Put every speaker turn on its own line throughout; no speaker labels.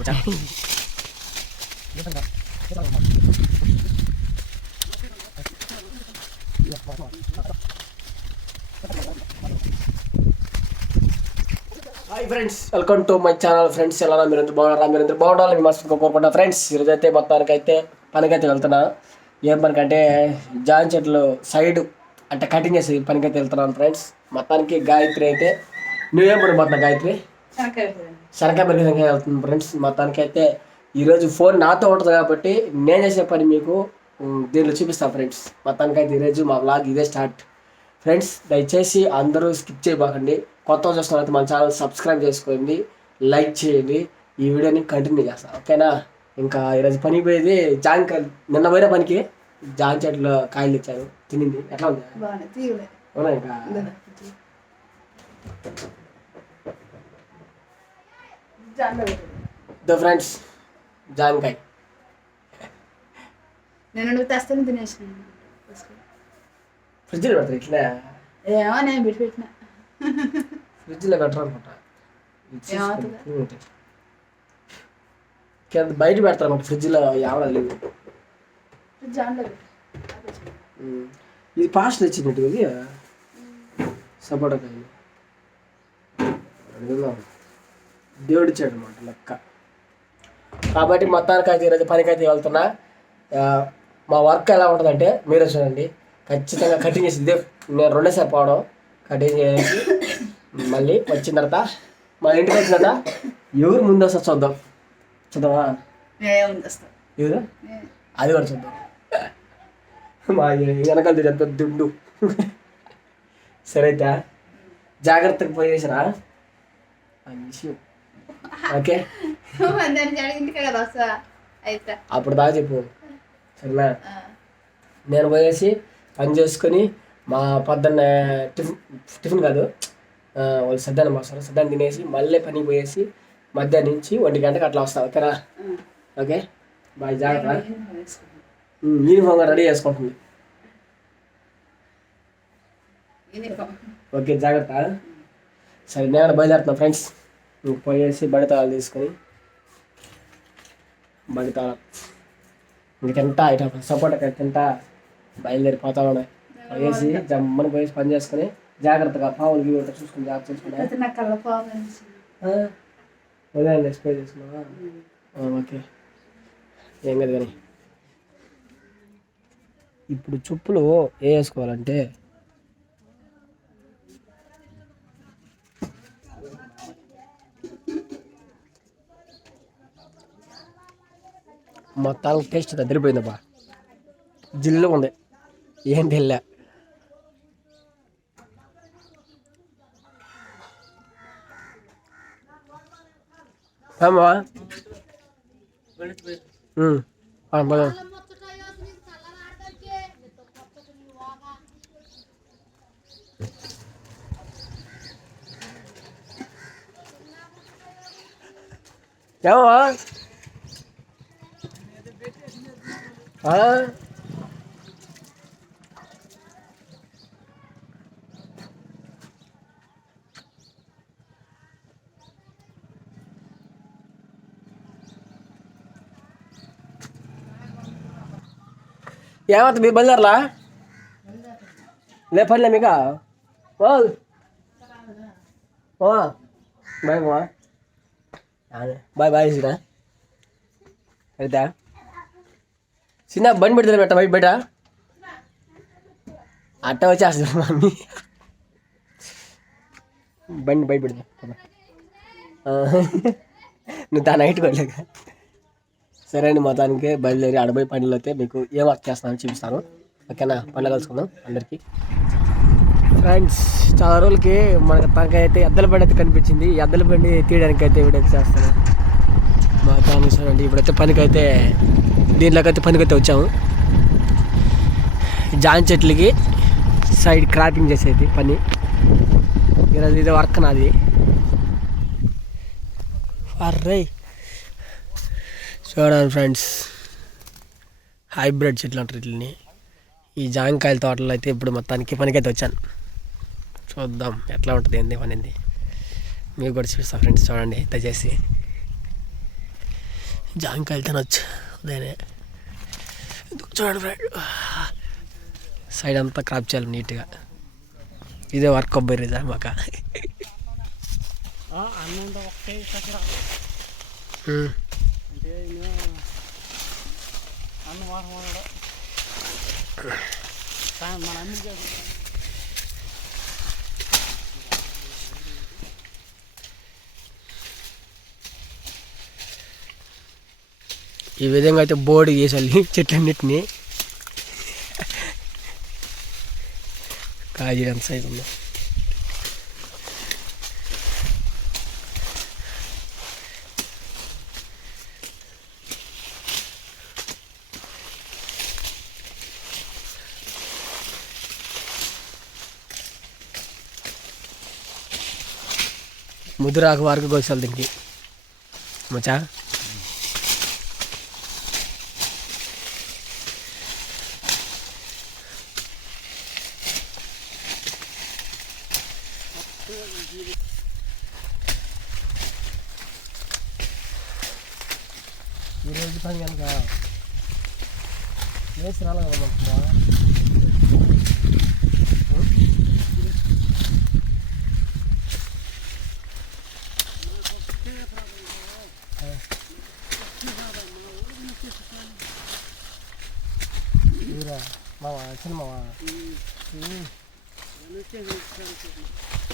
Hi friends welcome to my channel friends ఎలా మీరు ఎంత బాగున్నారా? మీరు ఎంత బాగుండాలి మీ మనసు కోరుకుంటా ఫ్రెండ్స్ ఈరోజు అయితే మొత్తానికి అయితే పనికైతే వెళ్తున్నా. ఏం పనికంటే జాన్ చెట్లు సైడ్ అంటే కటింగ్ చేసి పనికైతే వెళ్తున్నాను ఫ్రెండ్స్ మొత్తానికి గాయత్రి అయితే నువ్వేం పడిపోతున్నా గాయత్రి? శనకాయ పరిగెత్తంగా వెళ్తున్నాను ఫ్రెండ్స్. మొత్తానికి అయితే ఈరోజు ఫోన్ నాతో ఉంటుంది కాబట్టి నేను చేసే పని మీకు దీనిలో చూపిస్తాను ఫ్రెండ్స్. మొత్తానికి అయితే ఈరోజు మా వ్లాగ్ ఇదే స్టార్ట్ ఫ్రెండ్స్ దయచేసి అందరూ స్కిప్ చేయబాకండి. కొత్త చూస్తున్నట్టు మన ఛానల్ సబ్స్క్రైబ్ చేసుకోండి లైక్ చేయండి. ఈ వీడియోని కంటిన్యూ చేస్తాను ఓకేనా? ఇంకా ఈరోజు పనికి పోయేది జాంకాయలు. నిన్న పోయిన పనికి జాన్ చెట్లు కాయలు ఇచ్చారు తినింది. ఎట్లా ఉంది? అవునా ఇంకా? దో ఫ్రెండ్స్ జాంకాయ
నేను నువ్వు తెస్తాను తినేసిన
ఫ్రిడ్జ్లో పెడతారు ఇట్లా?
ఏమో నేను బిట్టి పెట్టిన.
ఫ్రిడ్జ్లో పెట్టరు అనుకుంటా? కింద బయట పెడతారు అనమాట ఫ్రిడ్జ్లో ఎవడ లేదు. ఇది పాస్ట్ తెచ్చినట్టు ఇది సపోటా కాయలు. అడుగుదాం. దేవుడు ఇచ్చాడు అనమాట లెక్క. కాబట్టి మొత్తానికి అయితే ఈరోజు పనికి అయితే వెళ్తున్నా మా వర్క్ ఎలా ఉంటుందంటే మీరే చూడండి. ఖచ్చితంగా కటింగ్ చేసి ఇదే నేను రెండేసారి పోవడం. కటింగ్ చేసి మళ్ళీ వచ్చిన తర్వాత మా ఇంటికి వచ్చిన తర్వాత ఎవరు ముందు వస్తారు చూద్దాం. చూద్దామా? ఎవరు? అది కూడా చూద్దాం. మా వెనకాల తిరిగి దుండు. సరే అయితే జాగ్రత్తగా పోయేసిరా ఆ విషయం ఓకే. అప్పుడు దాకా చెప్పు. సరేనా? నేను పోయేసి పని చేసుకొని మా పొద్దున్న టిఫిన్ టిఫిన్ కాదు వాళ్ళు సద్దాన్ని వస్తారు సద్దాన్ని తినేసి మళ్ళీ పనికి పోయేసి మధ్యాహ్నం నుంచి ఒంటి గంటకి అట్లా వస్తా ఓకేనా? ఓకే? బాయ్ జాగ్రత్త. ఉమ్, యూనిఫామ్ కూడా రెడీ చేసుకుంటుంది. ఓకే జాగ్రత్త. సరే నేను బయలుదేరుతున్నా ఫ్రెండ్స్. ఇంక పోయేసి బడి తాళాలు తీసుకొని బడి తాళాలు ఇంక తింటా ఇట్లా సపోర్ట్ తింటా బయలుదేరిపోతా ఉన్నాయి పోయేసి జమ్మని పోయేసి పని చేసుకొని జాగ్రత్తగా పావులు గీవులు ఇట్లా చూసుకుని జాగ్రత్త చూసుకుని ఉదయం ఎక్స్ప్లెయిన్ చేసుకున్నావా ఓకే. ఏం కదా కానీ. ఇప్పుడు చెప్పులు ఏ వేసుకోవాలంటే మొత్తానికి టేస్ట్ దద్దరిపోయిందబ్బా జిల్లు ఉంది. ఏంటి తెల్ల. ఏమా పద ఏమా? ఏమంత మీ బందర్లా లే మీకు? ఓ ఓ బాయ్ బాయ్ బాయ్ సినా అయితే చిన్న బండి పెడతారు బెట్ట బయట బయట. అట్ట వచ్చేస్తుంది మమ్మీ. బండి బయట పెడతా నువ్వు దాని నైట్ కొట్టలేక సరే అండి మొత్తానికి బయలుదేరి అడబై పనులు అయితే మీకు ఏం వర్క్ చేస్తానని చూపిస్తాను. ఓకేనా? పండుగ కలుసుకుందాం అందరికీ. ఫ్రెండ్స్ చాలా రోజులకి మనకు తనకైతే ఎద్దల బండి అయితే కనిపించింది. ఎద్దల బండి తీయడానికి అయితే ఎవిడెన్స్ చేస్తాను మా తాను చూడండి ఇప్పుడైతే పనికైతే దీంట్లోకైతే పనికైతే వచ్చాము. జాన్ చెట్లకి సైడ్ క్రాపింగ్ చేసేది పని. ఈరోజు ఇది వర్క్ నాది. అర్రై. చూడండి ఫ్రెండ్స్. హైబ్రిడ్ చెట్లు అంటారు వీటిని. ఈ జాంకాయల తోటలో అయితే ఇప్పుడు మొత్తానికి పనికైతే వచ్చాను. చూద్దాం ఎట్లా ఉంటుంది ఏంది పనింది. మీకు కూడా చూపిస్తా ఫ్రెండ్స్ చూడండి. దయచేసి జాంకాయలు తినొచ్చు. ఉదయనే చూడండి ఫ్రెండ్? సైడ్ అంతా క్రాప్ చేయాలి నీట్గా. ఇదే వర్క్ కొబ్బరి మాక
అన్నం వారం మన అన్ని
ఈ విధంగా అయితే బోర్డు చేసాలి చెట్లన్నిటిని. కాజీ ఎంత సైజు ఉందో. ముద్దురాకు వరకు కోసాలి దీనికి. మచ్చా ఈరోజు పని కనుక వేసి రాలేదు కదా ఊరా మావా సినిమావా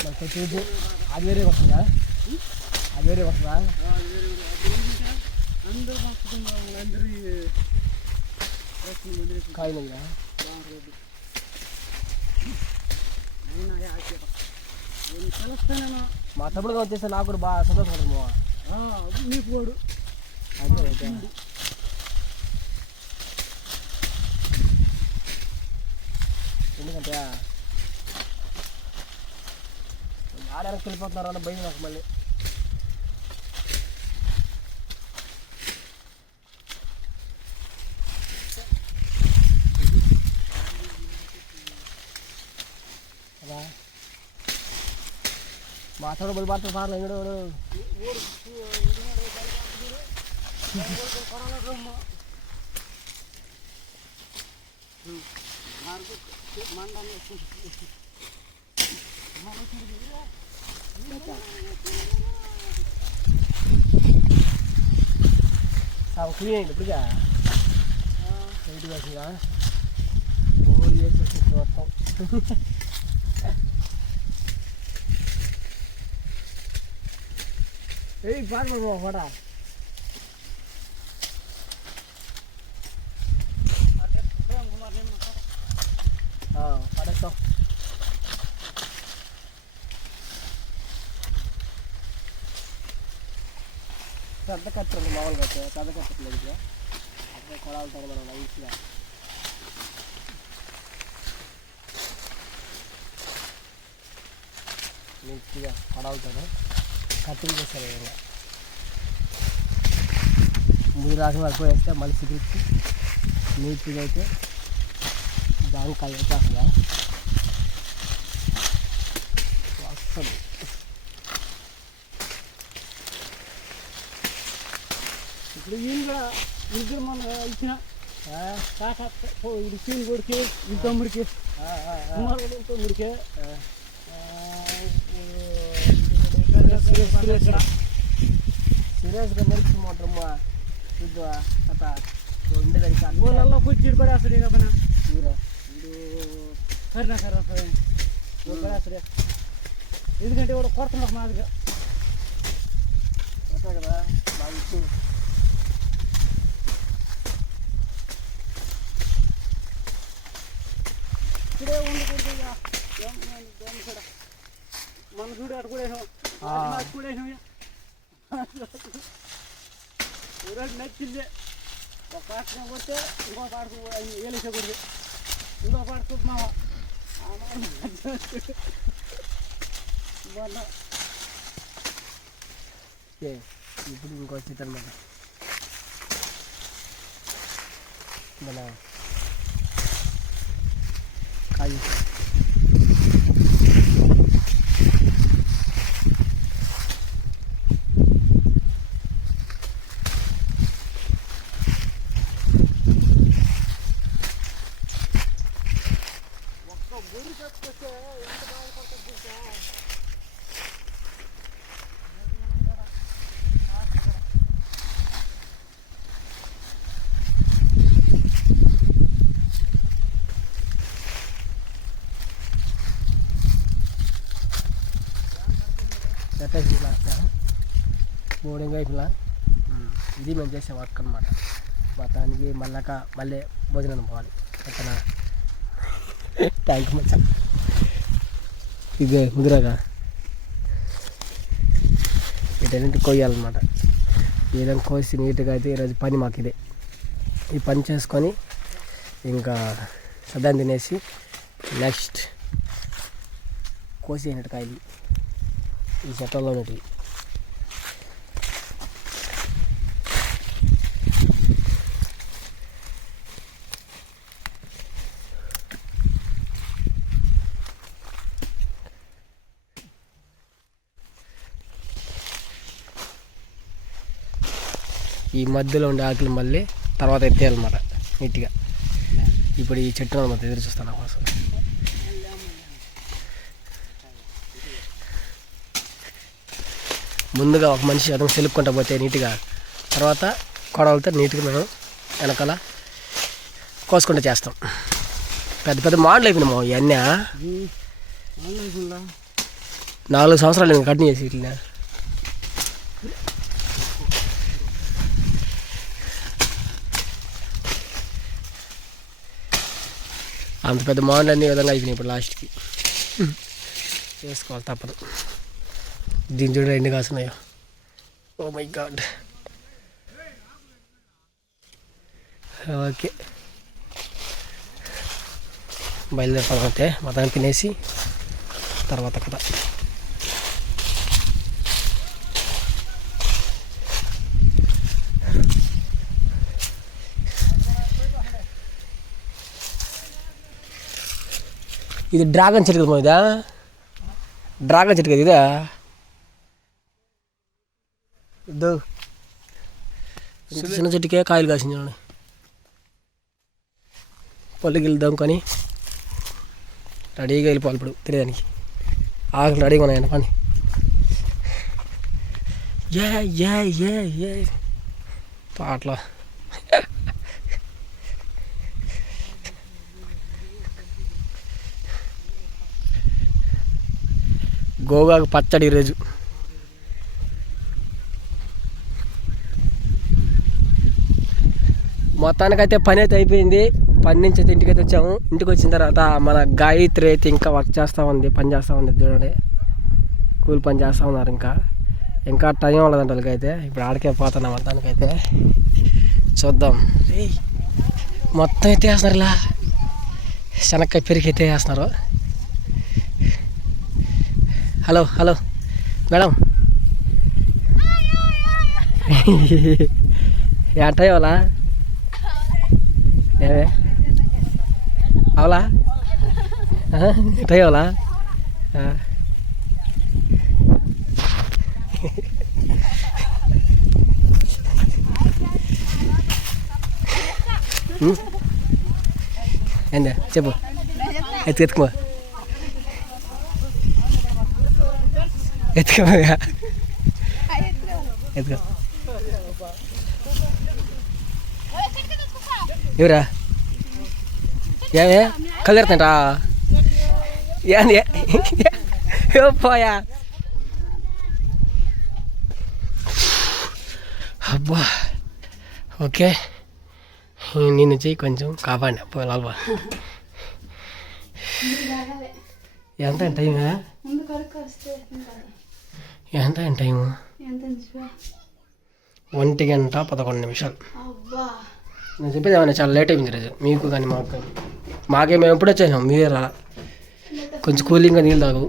మనకు చూసి అది వేరే వస్తుందా అది వేరే వస్తుందా
అందరూ మా కుటుంబం అందరి
కాయలుగా
తెలుస్తానేనా
మా తమ్ముడు వచ్చేస్తే నాకు కూడా బాగా సంతోషపడము
నీకు
పోడు ఎందుకంటే ఆడడానికి వెళ్ళిపోతున్నారు అన్న భయం నాకు మళ్ళీ ಮಾತಾಡೋ ಬರಬಾರ್ದು ಬಾರ್ಲ ಹಿಂಗಡೆ ಸಾವು ಕ್ಲೀನ್ ಆಗಿದೆ ಬಿಡ್ಗ ಇಡುವಾಗ ಓಡಿ ವೇಸ್ಟ್ ಬರ್ತಾವೆ ఇయర్స్ వచ్చేసి మొత్తం ఏయ్ బాగా ఫోటా పడేస్తాం పెద్ద కట్టండి మామూలుగా అయితే పెద్ద కట్టట్లేదు ఇక అప్పుడే కొడాలుతాడు మనం నైస్గా నీట్గా కొడాలుతాడు కటింగ్ చేస్తారు ఈ విధంగా మూడు రాసిన వరకు వేస్తే మళ్ళీ సిగిరిచ్చి నీట్గా అయితే జాంకాయ వచ్చేస్తుందా వస్తుంది
ఇప్పుడు ఈయన కూడా ఇద్దరు మన ఇచ్చిన కాక ఇది సీన్ కొడుకి ఈ తమ్ముడికి కుమార్ కూడా తమ్ముడికి
సీరియస్గా నేర్చుకుంటారమ్మా చూద్దా కథ ఉండే దానికి
ఊళ్ళల్లో కూర్చి పడేస్తాడు ఇక పైన సరే సరే పడేస్తాడు ఎందుకంటే వాడు కొడుతున్నాడు మాదిరిగా
అంతే కదా
కూడా. చూడు అటు కూడా వేసాం
ఆ.
అటు కూడా వేసాం ఇక. ఈరోజు నచ్చింది ఒక పాటకు కొడితే ఇంకో పాటకు వేలేసేకూడదు ఇంకో పాటకు మా మొన్న
ఓకే ఇప్పుడు ఇంకో స్థితి అనమాట మన కాయి బోర్డింగ్ ఇది మేము చేసే వర్క్ అనమాట మొత్తానికి మళ్ళాక మళ్ళీ భోజనం పోవాలి. అక్కడ థ్యాంక్ యూ మచ్చా ఇది ముదిరాగా. వీటన్నింటి కొయ్యాలన్నమాట. ఏదైనా కోసి నీట్గా అయితే ఈరోజు పని మాకు ఇదే ఈ పని చేసుకొని ఇంకా సదాన్ని తినేసి నెక్స్ట్ కోసి అయినట్టు కాయలు ఈ చెట్టల్లో ఉన్నటివి ఈ మధ్యలో ఉండే ఆకులు మళ్ళీ తర్వాత ఎత్తేయాలన్నమాట నీట్గా. ఇప్పుడు ఈ చెట్టు మొత్తం ఎదురు చూస్తాను కోసం ముందుగా ఒక మనిషి అతను సెలుక్కుంటా పోతే నీట్గా తర్వాత కొడవలతో నీట్గా మేము వెనకాల కోసుకుంటూ చేస్తాం. పెద్ద పెద్ద మాటలు అయిపోయినాము ఇవన్నీ నాలుగు సంవత్సరాలు నేను కట్టిన చేసి ఇట్లా అంత పెద్ద మాండ్లు అన్ని విధంగా అయిపోయినాయి ఇప్పుడు లాస్ట్కి. చేసుకోవాలి తప్పదు. దీని చూడ ఎన్ని కాసున్నాయో. Oh my God. ఓకే. బయలుదేరిపోతే మొత్తం తినేసి తర్వాత కథ. ఇది డ్రాగన్ చెట్టు కదా ఇదా? డ్రాగన్ చెట్టు కదా ఇదా? ఇద్దో చిన్న చెట్టుకే కాయలు కాసింది చూడండి. పళ్ళు గిల్లు దమ్ముకొని రెడీగా వెళ్ళిపోవాలి ఇప్పుడు తినేదానికి. ఆకులు రెడీగా ఉన్నాయండి పని. ఏ ఏ ఏ ఏ పాటలో. గోగాకు పచ్చడి ఈరోజు. మొత్తానికైతే పని అయితే అయిపోయింది. పని నుంచి అయితే ఇంటికి అయితే వచ్చాము. ఇంటికి వచ్చిన తర్వాత మన గాయత్రి అయితే ఇంకా వర్క్ చేస్తూ ఉంది పని చేస్తూ ఉంది చూడండి. కూలి పని చేస్తూ ఉన్నారు ఇంకా. ఇంకా టైం ఉండదంట వాళ్ళకైతే. ఇప్పుడు ఆడికే పోతున్నాం మొత్తానికైతే. చూద్దాం. మొత్తం అయితే వేస్తున్నారు ఇలా. శనక్కాయ పెరిగి అయితే వేస్తున్నారు హలో హలో. మేడం. ఏంట అవలా? ఏమే అవలా అవలా ఏంటి చెప్పు. ఎత్తుకెత్తుకో ఎత్తుకో ఎత్తుకో ఎత్తుకో ఎవరా ఏమే కలెడుతుంటా ఏంది పోయా అబ్బా ఓకే నిన్ను చెయ్యి కొంచెం కాపాడి పొలాలు ఎంత టైం ఎంత టైము? ఒంటి గంట పదకొండు నిమిషాలు. నేను చెప్పేది ఏమన్నా చాలా లేట్ అయింది రోజు మీకు కానీ మాకు కానీ. మాకే మేము ఎప్పుడు వచ్చేసాం మీరే రాలా కొంచెం కూలింగ్గా నీళ్ళు తాగు.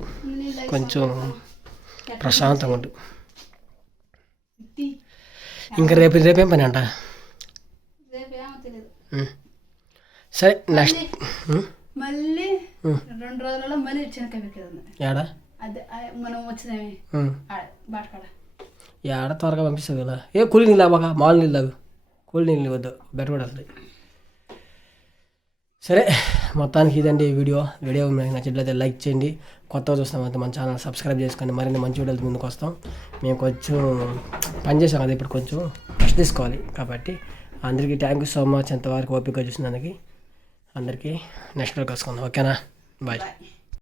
కొంచెం ప్రశాంతంగా ఉండు. ఇంకా రేపు రేపేం పని అంట. సరే నెక్స్ట్.
మళ్ళీ. రెండు రోజులలో మళ్ళీ చెనక్కాయ
ఏడా
అదే మనం బాటకాడ.
ఏడ త్వరగా పంపిస్తుంది కదా? ఏ కూలి నీళ్ళు బాగా మామూలు నీళ్ళు తాగు కూలి నీళ్ళు వద్దు బెటర్ పడుతుంది సరే మొత్తానికి ఇదండి వీడియో. వీడియో మీకు నచ్చినట్లయితే లైక్ చేయండి. కొత్తగా చూస్తామైతే మన ఛానల్ సబ్స్క్రైబ్ చేసుకోండి. మరిన్ని మంచి వీడియోలు ముందుకు వస్తాం. మేము కొంచెం పని చేసాం కదా ఇప్పుడు కొంచెం రెస్ట్ తీసుకోవాలి కాబట్టి. అందరికీ థ్యాంక్ యూ సో మచ్ ఎంతవరకు ఓపిక చూసినందుకు. అందరికీ నెక్స్ట్ వీడియో కలుసుకుందాం ఓకేనా?
బాయ్.